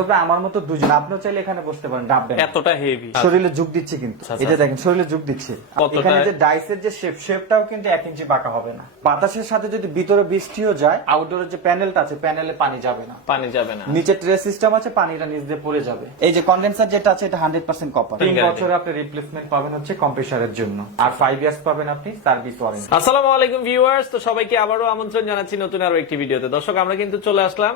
এটা আমার মতো দুজন, আপনিও চাইলে এখানে বসতে পারেন, ডাববেন না। এতটা হেভি শরীরে যোগ দিচ্ছে কিন্তু, এটা দেখেন শরীরে যোগ দিচ্ছে। কতটা- এখানে যে ডাইসের যে শেপটাও কিন্তু 1 ইঞ্চি বাঁকা হবে না। বাতাসের সাথে যদি ভিতরে বৃষ্টিও যায়, আউটডোরের যে প্যানেলটা আছে, প্যানেলে পানি যাবে না, পানি যাবে না। নিচে ট্রে সিস্টেম আছে, পানিটা নিচ দিয়ে পড়ে যাবে। এই যে কন্ডেন্সার যেটা আছে, এটা 100% কপার। 3 বছরে আপনি রিপ্লেসমেন্ট পাবেন হচ্ছে কম্প্রেসারের জন্য, আর 5 ইয়ার্স পাবেন আপনি সার্ভিস ওয়ারেন্টি। আসসালামু আলাইকুম ভিউয়ার্স, তো সবাইকে আবারও আমন্ত্রণ জানাচ্ছি নতুন আরো একটি ভিডিওতে। দর্শক, আমরা কিন্তু চলে আসলাম,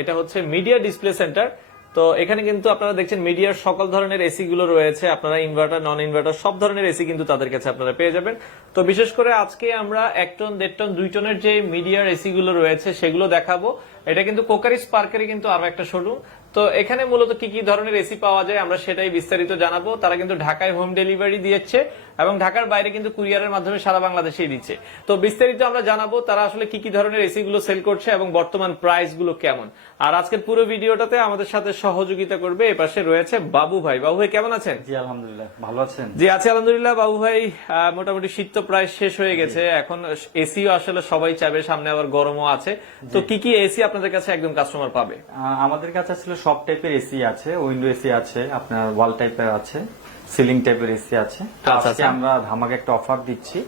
এটা হচ্ছে মিডিয়া ডিসপ্লে সেন্টার। তো এখানে কিন্তু আপনারা দেখছেন মিডিয়ার সকল ধরনের এসি গুলো রয়েছে। আপনারা ইনভার্টার, নন ইনভার্টার সব ধরনের এসি কিন্তু তাদের কাছে আপনারা পেয়ে যাবেন। তো বিশেষ করে আজকে আমরা 1 টন, 1.5 টন, 2 টনের যে মিডিয়ার এসি গুলো রয়েছে সেগুলো দেখাবো। এটা কিন্তু কোকারিস পার্কেরই কিন্তু আরো একটা শোরুম। তো এখানে মূলত কি কি ধরনের এসি পাওয়া যায় আমরা সেটাই বিস্তারিত জানাবো। তারা কিন্তু ঢাকায় হোম ডেলিভারি দিয়েছে এবং ঢাকার বাইরে কিন্তু কুরিয়ারের মাধ্যমে সারা বাংলাদেশেই দিচ্ছে। তো বিস্তারিত আমরা জানাবো তারা আসলে কি কি ধরনের এসি গুলো সেল করছে এবং বর্তমান প্রাইস গুলো কেমন। আর আজকের পুরো ভিডিওটাতে আমাদের সাথে সহযোগিতা করবে এপাশে রয়েছে বাবু ভাই। বাবু ভাই কেমন আছেন? জি আলহামদুলিল্লাহ, ভালো আছেন? জি আছি আলহামদুলিল্লাহ। বাবু ভাই, মোটামুটি শীত তো প্রায় শেষ হয়ে গেছে, এখন এসিও আসলে সবাই চাবে, সামনে আবার গরমও আছে। তো কি কি এসি আপনাদের কাছে একদম কাস্টমার পাবে? আমাদের কাছে আসলে সব টাইপের এসি আছে, উইন্ডো এসি আছে, আপনার ওয়াল টাইপের আছে, সিলিং টাইপের এসি আছে। আজকে আমরা ধামাকে একটা অফার দিচ্ছি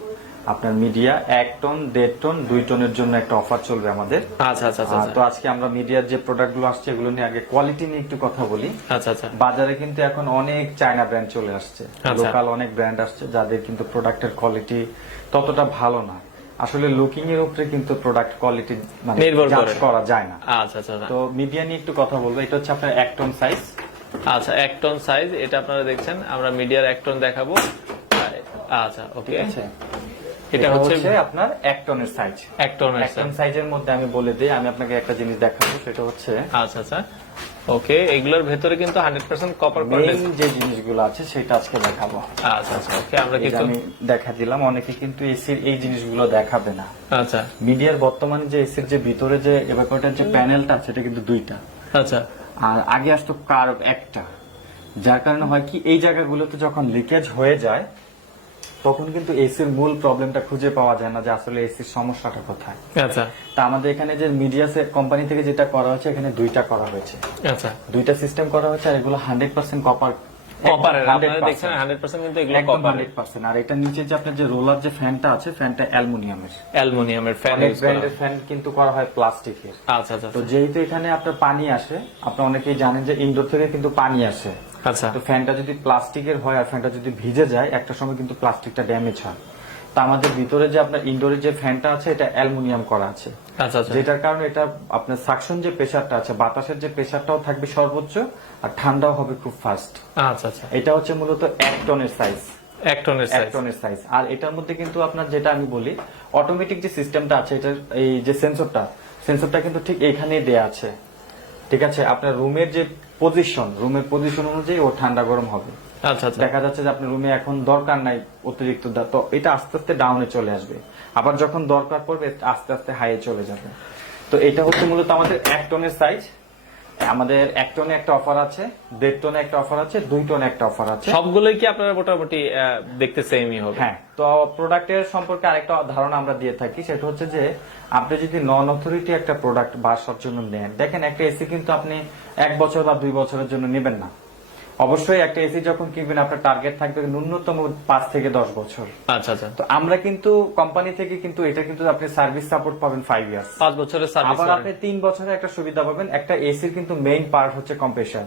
আপনার মিডিয়া 1 টন, 1.5 টন, 2 টনের জন্য একটা অফার চলবে আমাদের। আচ্ছা আচ্ছা আচ্ছা। তো আজকে আমরা মিডিয়ার যে প্রোডাক্ট গুলো আসছে এগুলো নিয়ে আগে কোয়ালিটি নিয়ে একটু কথা বলি। আচ্ছা আচ্ছা। বাজারে কিন্তু এখন অনেক চায়না ব্র্যান্ড চলে আসছে, লোকাল অনেক ব্র্যান্ড আসছে যাদের কিন্তু প্রোডাক্টের কোয়ালিটি ততটা ভালো না। আসলে লুকিং এর উপরে কিন্তু প্রোডাক্ট কোয়ালিটি মানে নির্ভর জাজ করা যায় না। আচ্ছা আচ্ছা। তো মিডিয়া নিয়ে একটু কথা বলবো। এটা হচ্ছে আপনার 1 টন সাইজ। আচ্ছা, 1 টন সাইজ, এটা আপনারা দেখছেন। আমরা মিডিয়ার 1 টন দেখাবো। আচ্ছা ওকে, এটা হচ্ছে আপনার 1 টনের সাইজ। 1 টনের 1 টন সাইজের মধ্যে আমি বলে দিই, আমি আপনাকে একটা জিনিস দেখাবো, সেটা হচ্ছে আচ্ছা আচ্ছা ওকে, এগুলোর ভেতরে কিন্তু 100% কপার মেইন কন্ডেন্স যে জিনিসগুলো আছে সেটা আজকে দেখাবো। আচ্ছা আচ্ছা ওকে, আমরা এটা কিছু আমি দেখা দিলাম। অনেকে কিন্তু এসির এই জিনিসগুলো দেখাবে না। আচ্ছা মিডিয়ার বর্তমানে যে এসির যে ভিতরে যে এভাকুয়েটর যে প্যানেলটা আছে, এটা কিন্তু 2টা, আচ্ছা আর আগে আসতো কার্ভ একটা, যার কারণে হয় কি এই জায়গাগুলোতে যখন লিকেজ হয়ে যায় তখন কিন্তু এসির মূল প্রবলেমটা খুঁজে পাওয়া যায় না যে আসলে এসির সমস্যাটা কোথায়। আচ্ছা তা আমাদের এখানে যে মিডিয়া কোম্পানি থেকে যেটা করা হয়েছে, এখানে 2টা করা হয়েছে, আচ্ছা 2টা সিস্টেম করা হয়েছে, আর এগুলো 100% কপার। কপারের আপনারা দেখছেন 100% কিন্তু এগুলো কপারের। 100%। আর এটা নিচে যে আপনার যে রোলার যে ফ্যানটা আছে, ফ্যানটা অ্যালুমিনিয়ামের। অ্যালুমিনিয়ামের ফ্যান অনেক ইউজ করা ব্র্যান্ডের ফ্যান কিন্তু করা হয় প্লাস্টিকের। আচ্ছা আচ্ছা তো যেহেতু এখানে আপনার পানি আসে, আপনারা অনেকেই জানেন যে ইনডোর থেকে কিন্তু পানি আসে। আচ্ছা তো ফ্যানটা যদি প্লাস্টিকের হয় আর ফ্যানটা যদি ভিজে যায়, একটা সময় কিন্তু প্লাস্টিকটা ড্যামেজ হয়। তো আমাদের ভিতরে যে আপনার ইনডোরের যে ফ্যানটা আছে, এটা অ্যালুমিনিয়াম করা আছে, আচ্ছা আচ্ছা যেটার কারণে এটা আপনার সাকশন যে প্রেসারটা আছে, বাতাসের যে প্রেসারটাও থাকবে সর্বোচ্চ, আর ঠান্ডাও হবে খুব ফাস্ট। আচ্ছা আচ্ছা। এটা হচ্ছে মূলত 1 টনের সাইজ। 1 টনের 1 সাইজ। টনের সাইজ। আর এটার মধ্যে কিন্তু আপনার যেটা আমি বলি, অটোমেটিক যে সিস্টেমটা আছে, এটার এই যে সেন্সরটা কিন্তু ঠিক এইখানেই দেয়া আছে। ঠিক আছে, আপনার রুমের যে রুমের পজিশন অনুযায়ী ও ঠান্ডা গরম হবে। আচ্ছা আচ্ছা। দেখা যাচ্ছে যে আপনার রুমে এখন দরকার নাই অতিরিক্ত, তো এটা আস্তে আস্তে ডাউনে চলে আসবে, আবার যখন দরকার পড়বে আস্তে আস্তে হাইয়ে চলে যাবে। তো এটা হচ্ছে মূলত আমাদের 1 টনের সাইজ। আমাদের 1 টনে একটা অফার আছে, 1.5 টনে একটা অফার আছে, 2 টনে একটা অফার আছে। সবগুলোই কি আপনারা মোটামুটি দেখতে সেমই হবে? হ্যাঁ। তো প্রোডাক্টের সম্পর্কে আরেকটা ধারণা আমরা দিয়ে থাকি, সেটা হচ্ছে যে আপনি যদি নন অথরিটি একটা প্রোডাক্ট বাসার জন্য নেন, দেখেন একটা এসি কিন্তু আপনি 1 বছর বা 2 বছরের জন্য নেবেন না। অবশ্যই একটা এসি যখন কিনবেন, আপনার টার্গেট থাকবে ন্যূনতম 5 থেকে 10 বছর। আচ্ছা আচ্ছা। তো আমরা কিন্তু কোম্পানি থেকে কিন্তু এটা কিন্তু আপনি সার্ভিস সাপোর্ট পাবেন 5 ইয়ার্স, 5 বছরের সার্ভিস। আবার আপনি 3 বছরের একটা সুবিধা পাবেন। একটা এসির কিন্তু মেইন পার্ট হচ্ছে কম্প্রেসার।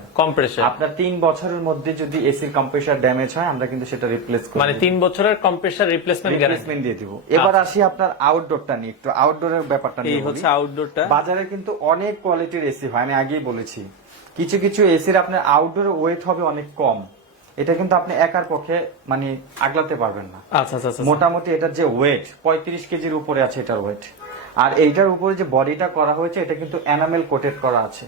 আপনার 3 বছরের মধ্যে যদি এসির কম্প্রেসার ড্যামেজ হয়, আমরা কিন্তু সেটা রিপ্লেস করি, মানে 3 বছরের কম্প্রেসার রিপ্লেসমেন্ট গ্যারান্টি দিয়ে দিব। এবার আসি আপনার আউটডোরটা নিয়ে, একটু আউটডোরের ব্যাপারটা নিয়ে। এই হচ্ছে আউটডোরটা। বাজারে কিন্তু অনেক কোয়ালিটির এসি হয়, আমি আগেই বলেছি। কিছু কিছু এসির আপনার আউটডোরে ওয়েট হবে অনেক কম, এটা কিন্তু আপনি একার পক্ষে মানে আগলাতে পারবেন না। আচ্ছা আচ্ছা। মোটামুটি এটার যে ওয়েট 35 কেজির উপরে আছে এটার ওয়েট। আর এইটার উপরে যে বডিটা করা হয়েছে, এটা কিন্তু এনামেল কোটেড করা আছে।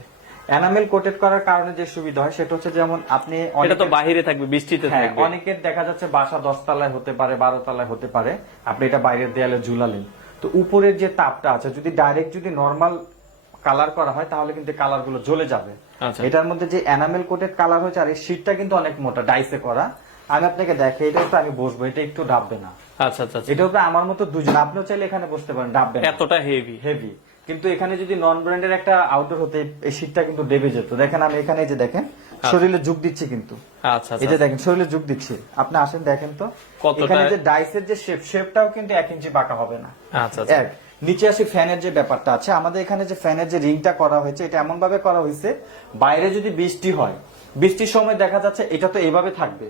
এনামেল কোটেড করার কারণে যে সুবিধা হয় সেটা হচ্ছে, যেমন আপনি এটা তো বাইরে থাকবে, বৃষ্টিতে থাকবে। অনেকের দেখা যাচ্ছে বাসা 10 তলায় হতে পারে, 12 তলায় হতে পারে, আপনি এটা বাইরের দেয়ালে ঝুলালেন, তো উপরের যে তাপটা আছে যদি ডাইরেক্ট যদি নরমাল কালার করা হয়, তাহলে কিন্তু কালার গুলো জ্বলে যাবে। এটার মধ্যে যে এনামেল কোটেড কালার হয়েছে, আর এই শীটটা কিন্তু অনেক মোটা, ডাইসে করা। আমি আপনাকে দেখে, এটা তো আমি বসবো, এটা একটু ডাববে না। আচ্ছা আচ্ছা। এটা উপরে আমার মতো দুজন, আপনিও চাইলে এখানে বসতে পারেন, ডাববে না, এতটা হেভি। হেভি। কিন্তু এখানে যদি নন ব্র্যান্ডের একটা আউটডোর হতে এই শীতটা কিন্তু দেবে যেত। দেখেন আমি এখানে এই যে দেখেন শরীরে যোগ দিচ্ছি কিন্তু, আচ্ছা এই যে দেখেন শরীরে যোগ দিচ্ছি। আপনি আসেন দেখেন তো কতটা- এখানে যে ডাইসের যে শেপটাও কিন্তু 1 ইঞ্চি বাঁকা হবে না। আচ্ছা আচ্ছা এক নিচে আসি ফ্যানের যে ব্যাপারটা আছে, আমাদের এখানে যে ফ্যানের যে রিংটা করা হয়েছে এটা এমন ভাবে করা হয়েছে, বাইরে যদি বৃষ্টি হয়, বৃষ্টির সময় দেখা যাচ্ছে এটা তো এইভাবে থাকবে,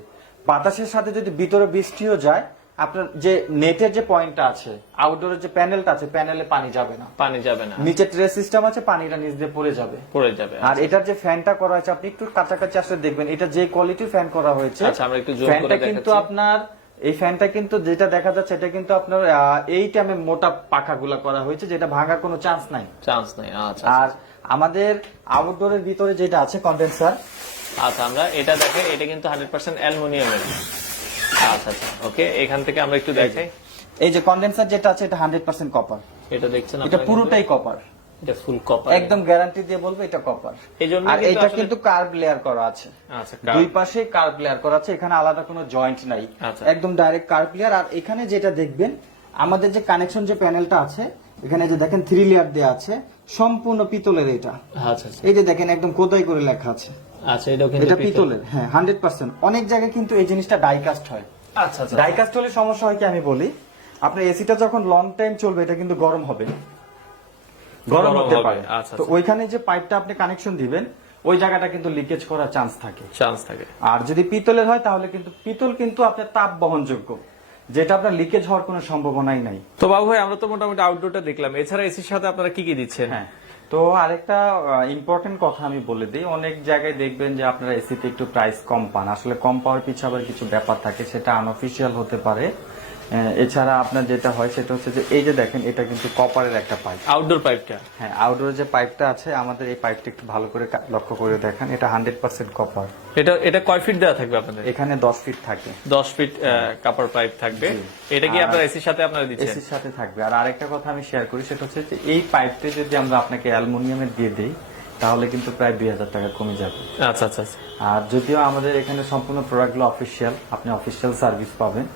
বাতাসের সাথে যদি ভিতরে বৃষ্টিও যায়, আপনার যে নেটের যে পয়েন্টটা আছে, আউটডোরের যে প্যানেলটা আছে, প্যানেলে পানি যাবে না, পানি যাবে না, নিচে ট্রে সিস্টেম আছে, পানিটা নিচ দিয়ে পড়ে যাবে। পড়ে যাবে। আর এটার যে ফ্যানটা করা হয়েছে, আপনি একটু কাছাকাছি আসলে দেখবেন এটা যে কোয়ালিটির ফ্যান করা হয়েছে। আচ্ছা, আমরা একটু জুম করে ফ্যানটা কিন্তু দেখাচ্ছি। আপনার এই ফ্যানটা কিন্তু যেটা দেখা যাচ্ছে এটা কিন্তু আপনার এই টাইমে মোটা পাখাগুলা করা হয়েছে, যেটা ভাঙার কোনো চান্স নাই। চান্স নেই। আচ্ছা আর আমাদের আউটডোরের ভিতরে যেটা আছে কন্ডেন্সার, আচ্ছা, আমরা এটা দেখে এটা কিন্তু 100% অ্যালুমিনিয়ামের। আচ্ছা আচ্ছা, ওকে, এখান থেকে আমরা একটু দেখাই। এই যে কন্ডেন্সার যেটা আছে এটা 100% কপার, এটা দেখছেন এটা আপনারা পুরোটাই কপার, কিন্তু? এটা ফুল কপার, একদম গ্যারান্টি দিয়ে বলবো এটা কপার। এইজন্য আর কিন্তু এটা আসলে- কিন্তু কার্ভ লেয়ার করা আছে, আচ্ছা, দুই পাশে কার্ভ লেয়ার করা আছে, এখানে আলাদা কোনো জয়েন্ট নাই, আচ্ছা। একদম ডাইরেক্ট কার্ভ লেয়ার। আর এখানে যেটা দেখবেন আমাদের যে কানেকশন যে প্যানেলটা আছে, এখানে যে দেখেন 3 লেয়ার দেয়া আছে, সম্পূর্ণ পিতলের এটা। আচ্ছা আচ্ছা এই যে দেখেন একদম খোদাই করে লেখা আছে, আচ্ছা, এটাও কিন্তু এটা পিতলের। হ্যাঁ 100%। অনেক জায়গায় কিন্তু এই জিনিসটা ডাইকাস্ট হয়। আচ্ছা আচ্ছা, ডাইকাস্ট হলে সমস্যা হয় কি আমি বলি, আপনার এসিটা যখন লং টাইম চলবে এটা কিন্তু গরম হবে, গরম হতে হবে। পারে। আচ্ছা, তো আচ্ছা। ওইখানে যে পাইপটা আপনি কানেকশন দিবেন ওই জায়গাটা কিন্তু লিকেজ করার চান্স থাকে। চান্স থাকে। আর যদি পিতলের হয় তাহলে কিন্তু পিতল কিন্তু আপনার তাপ বহনযোগ্য, যেটা আপনার লিকেজ হওয়ার কোনো সম্ভাবনাই নাই। তো বাবু ভাই, আমরা তো মোটামুটি আউটডোরটা দেখলাম, এছাড়া এসির সাথে আপনারা কি কি দিচ্ছেন? হ্যাঁ, তো আরেকটা ইম্পর্টেন্ট কথা আমি বলে দিই, অনেক জায়গায় দেখবেন যে আপনারা এসিতে একটু প্রাইস কম পান, আসলে কম পাওয়ার পিছনে আবার কিছু ব্যাপার থাকে, সেটা আনঅফিসিয়াল হতে পারে। এছাড়া আপনার যেটা হয় সেটা হচ্ছে যে এই যে দেখেন এটা কিন্তু কপারের একটা পাইপ, আউটডোর পাইপটা। হ্যাঁ আউটডোর যে পাইপটা আছে আমাদের এই পাইপটা একটু ভালো করে লক্ষ্য করে দেখেন, এটা 100% কপার। এটা এটা কয় ফিট দেওয়া থাকবে আপনাদের? এখানে 10 ফিট থাকে, 10 ফিট কাপড় পাইপ থাকবে। এটা কি আপনার এসির সাথে আপনারা দিচ্ছেন? এসির সাথে থাকবে। আর আরেকটা কথা আমি শেয়ার করি, সেটা হচ্ছে যে এই পাইপটা যদি আমরা আপনাকে অ্যালুমিনিয়ামের দিয়ে দিই তাহলে কিন্তু প্রায় 2000 টাকা কমে যাবে। আচ্ছা আচ্ছা আচ্ছা, আর যদিও আমাদের এখানে সম্পূর্ণ প্রোডাক্টগুলো অফিসিয়াল, আপনি অফিসিয়াল সার্ভিস পাবেন,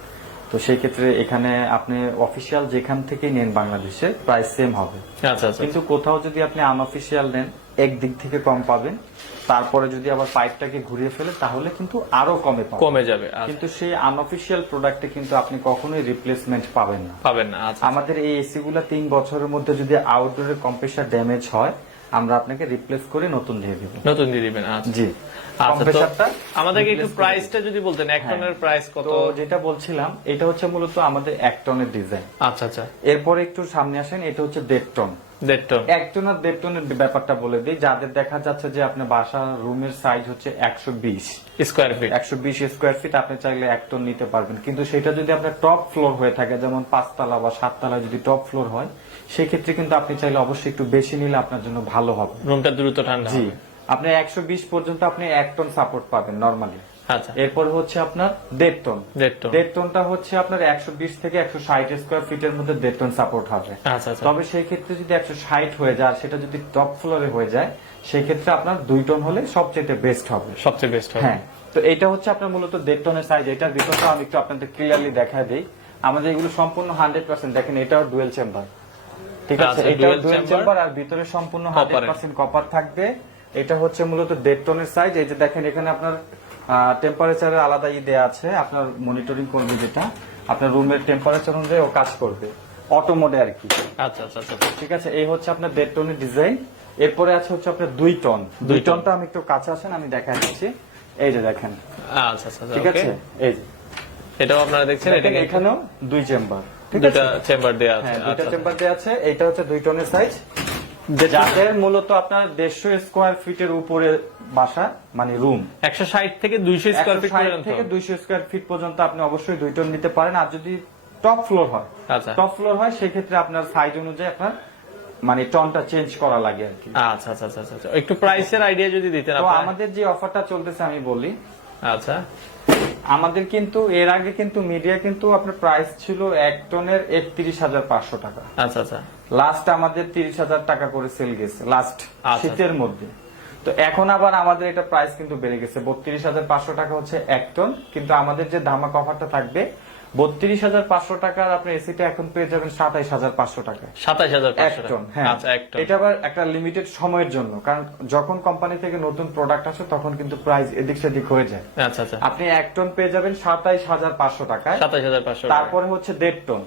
তো সেই ক্ষেত্রে এখানে আপনি অফিসিয়াল যেখান থেকে নেন বাংলাদেশে প্রাইস সেম হবে। আচ্ছা আচ্ছা, কিন্তু কোথাও যদি আপনি আনঅফিসিয়াল নেন একদিক থেকে কম পাবেন, তারপরে যদি আবার পাইপটাকে ঘুরিয়ে ফেলে তাহলে কিন্তু আরো কমে পাবেন, কমে যাবে। আচ্ছা, কিন্তু সেই আনঅফিসিয়াল প্রোডাক্টে কিন্তু আপনি কখনোই রিপ্লেসমেন্ট পাবেন না। পাবেন না। আচ্ছা, আমাদের এই এসি গুলা 3 বছরের মধ্যে যদি আউটডোরের কম্প্রেসার ড্যামেজ হয় আমরা আপনাকে রিপ্লেস করে নতুন দিয়ে দিব। নতুন দিয়ে দিবেন। আচ্ছা জি, আচ্ছা, তো কম্প্রেসারটা আমাদেরকে একটু প্রাইসটা যদি বলতেন, 1 টনের প্রাইস কত? তো যেটা বলছিলাম এটা হচ্ছে মূলত আমাদের 1 টনের ডিজাইন। আচ্ছা আচ্ছা, এরপরে একটু সামনে আসেন, এটা হচ্ছে 1.5 টন। 1.5 টন। 1 টন আর 1.5 টনের ব্যাপারটা বলে দিই, যাদের দেখা যাচ্ছে যে আপনার বাসা রুমের সাইজ হচ্ছে 120 স্কয়ার ফিট। 120 স্কোয়ার ফিট, আপনি চাইলে 1 টন নিতে পারবেন। কিন্তু সেটা যদি আপনার টপ ফ্লোর হয়ে থাকে, যেমন 5 তলা বা 7 তলা যদি টপ ফ্লোর হয়, সেক্ষেত্রে কিন্তু আপনি চাইলে অবশ্যই একটু বেশি নিলে আপনার জন্য ভালো হবে। রুমটা দ্রুত ঠান্ডা জি, হবে। আপনি 120 পর্যন্ত আপনি 1 টন সাপোর্ট পাবেন নরমালি। আচ্ছা, এরপর হচ্ছে আপনার 1.5 টন। 1.5 টন। 1.5 টনটা হচ্ছে আপনার 120 থেকে 160 স্কোয়ার ফিটের মধ্যে 1.5 টন সাপোর্ট হবে। আচ্ছা আচ্ছা, তবে সেই ক্ষেত্রে যদি 160 হয়ে যায় আর সেটা যদি টপ ফ্লোরে হয়ে যায়, সেই ক্ষেত্রে আপনার 2 টন হলে সবচেয়ে বেস্ট হবে। সবচেয়ে বেস্ট হবে। হ্যাঁ, তো এটা হচ্ছে আপনার মূলত 1.5 টনের সাইজ। এটার ভিতরটা আমি একটু আপনাদের ক্লিয়ারলি দেখায় দেই। আমাদের এগুলো সম্পূর্ণ 100%, দেখেন এটাও ডুয়েল চেম্বার, ঠিক আছে, আচ্ছা, এটাও dual ডুয়েল chamber, চেম্বার আর ভিতরে সম্পূর্ণ Copper-এর। 100% কপার থাকবে। এটা হচ্ছে মূলত 1.5 টনের সাইজ। এই যে দেখেন এখানে আপনার টেম্পারেচারের আলাদা দেয়া আছে, আপনার মনিটরিং করবে, যেটা আপনার রুমের টেম্পারেচার অনুযায়ী ও কাজ করবে অটো মোডে আর কি। আচ্ছা আচ্ছা আচ্ছা, ঠিক আছে, এই হচ্ছে আপনার 1.5 টনের ডিজাইন। এরপরে আছে হচ্ছে আপনার 2 টন। 2 টনটা আমি একটু কাছে আসেন, আমি দেখা দিচ্ছি। এই যে দেখেন, আচ্ছা আচ্ছা, ঠিক ওকে। আছে, এই যে এটাও আপনারা দেখছেন, এটা দেখেন এখানেও 2 চেম্বার, ঠিক আছে, দুটো চেম্বার দেয়া আছে। হ্যাঁ আচ্ছা 2টা চেম্বার দেয়া আছে। এটা হচ্ছে 2 টনের সাইজ, যাদের মূলত আপনার 150 স্কোয়ার ফিটের উপরে বাসা, মানে রুম 160 থেকে 200 স্কয়ার ফিট 160 পর্যন্ত। থেকে 200 স্কোয়ার ফিট পর্যন্ত আপনি অবশ্যই 2 টন নিতে পারেন। আর যদি টপ ফ্লোর হয়, আচ্ছা টপ ফ্লোর হয় সেই ক্ষেত্রে আপনার সাইজ অনুযায়ী আপনার মানে টনটা চেঞ্জ করা লাগে আর কি। আচ্ছা আচ্ছা আচ্ছা আচ্ছা, একটু প্রাইসের আইডিয়া যদি দিতেন তো আপনারা। আমাদের যে অফারটা চলতেছে আমি বলি, আচ্ছা, আমাদের কিন্তু এর আগে কিন্তু মিডিয়া কিন্তু আপনার প্রাইস ছিল 1 টনের 31,500 টাকা। আচ্ছা আচ্ছা, লাস্ট আমাদের 30,000 টাকা করে সেল গেছে লাস্ট আচ্ছা। শীতের মধ্যে। তো এখন আবার আমাদের এটা প্রাইস কিন্তু বেড়ে গেছে, 32,500 টাকা হচ্ছে 1 টন। কিন্তু আমাদের যে ধামাকা অফারটা থাকবে 32,500 টাকার আপনি এসিটা এখন পেয়ে যাবেন 27,500 টাকায় 27,500 এক টন, হ্যাঁ। আচ্ছা, এক টন। এটা আবার একটা লিমিটেড সময়ের জন্য, কারণ যখন কোম্পানি থেকে নতুন প্রোডাক্ট আসে তখন কিন্তু প্রাইস এদিক সেদিক হয়ে যায়। আচ্ছা আচ্ছা, আপনি এক টন পেয়ে যাবেন 27,500 টাকায়। 27,500 তারপরে হচ্ছে 1.5 টন,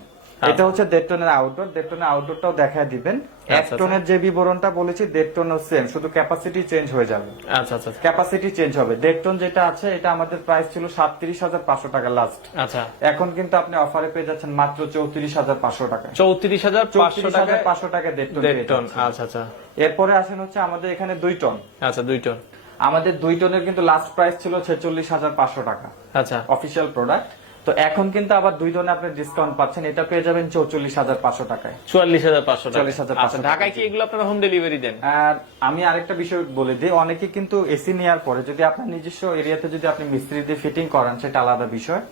এটা হচ্ছে 1.5 টনের আউটডোর। 1.5 টনের আউটডোরটাও দেখায় দিবেন। এক আচ্ছা। টনের যে বিবরণটা বলেছি 1.5 টনও সেম, শুধু ক্যাপাসিটি চেঞ্জ হয়ে যাবে। আচ্ছা আচ্ছা ক্যাপাসিটি চেঞ্জ হবে। 1.5 টন যেটা আছে এটা আমাদের প্রাইস ছিল 37,500 টাকা লাস্ট। আচ্ছা, এখন কিন্তু আপনি অফারে পেয়ে যাচ্ছেন মাত্র 34,500 টাকা। 34,500 টাকা 34,500 টাকা 1.5 টন 1.5 পেয়ে টন। যাচ্ছেন। আচ্ছা আচ্ছা এরপরে আসেন হচ্ছে আমাদের এখানে 2 টন। আচ্ছা, 2 টন। আমাদের 2 টনের কিন্তু লাস্ট প্রাইস ছিল 46,500 টাকা আচ্ছা, অফিসিয়াল প্রোডাক্ট। তো এখন কিন্তু আবার 2 টনে আপনি ডিসকাউন্ট পাচ্ছেন, এটা পেয়ে যাবেন 44,500 টাকায়। 44,500 টাকা। 44,500 আচ্ছা, ঢাকায় কি এগুলো আপনারা হোম ডেলিভারি দেন? আর আমি আরেকটা বিষয় বলে দিই, অনেকে কিন্তু এসি নেওয়ার পরে যদি আপনার নিজস্ব এরিয়াতে যদি আপনি মিস্ত্রি দিয়ে ফিটিং করান সেটা আলাদা বিষয়,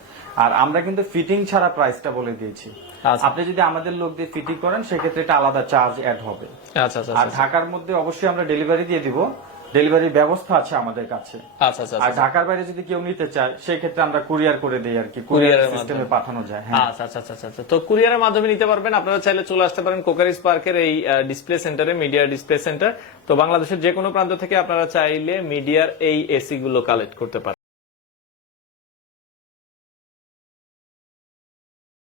আর আমরা কিন্তু ফিটিং ছাড়া প্রাইসটা বলে দিয়েছি। আচ্ছা। আপনি যদি আমাদের লোক দিয়ে ফিটিং করেন সেক্ষেত্রে এটা আলাদা চার্জ অ্যাড হবে। আচ্ছা আচ্ছা আর ঢাকার মধ্যে অবশ্যই আমরা ডেলিভারি দিয়ে দিব, ডেলিভারির ব্যবস্থা আছে আমাদের কাছে। আচ্ছা আচ্ছা আর ঢাকার বাইরে যদি কেউ নিতে চায় সেই ক্ষেত্রে আমরা কুরিয়ার করে দেই আর কি, কুরিয়ার কুরিয়ারের সিস্টেমে মাধ্যমে। পাঠানো যায়। হ্যাঁ, আচ্ছা আচ্ছা আচ্ছা আচ্ছা। তো কুরিয়ারের মাধ্যমে নিতে পারবেন। আপনারা চাইলে চলে আসতে পারেন কোকারিস পার্কের এই ডিসপ্লে সেন্টারে, মিডিয়া ডিসপ্লে সেন্টার। তো বাংলাদেশের যে কোনো প্রান্ত থেকে আপনারা চাইলে মিডিয়ার এই এসি গুলো কালেক্ট করতে পারেন।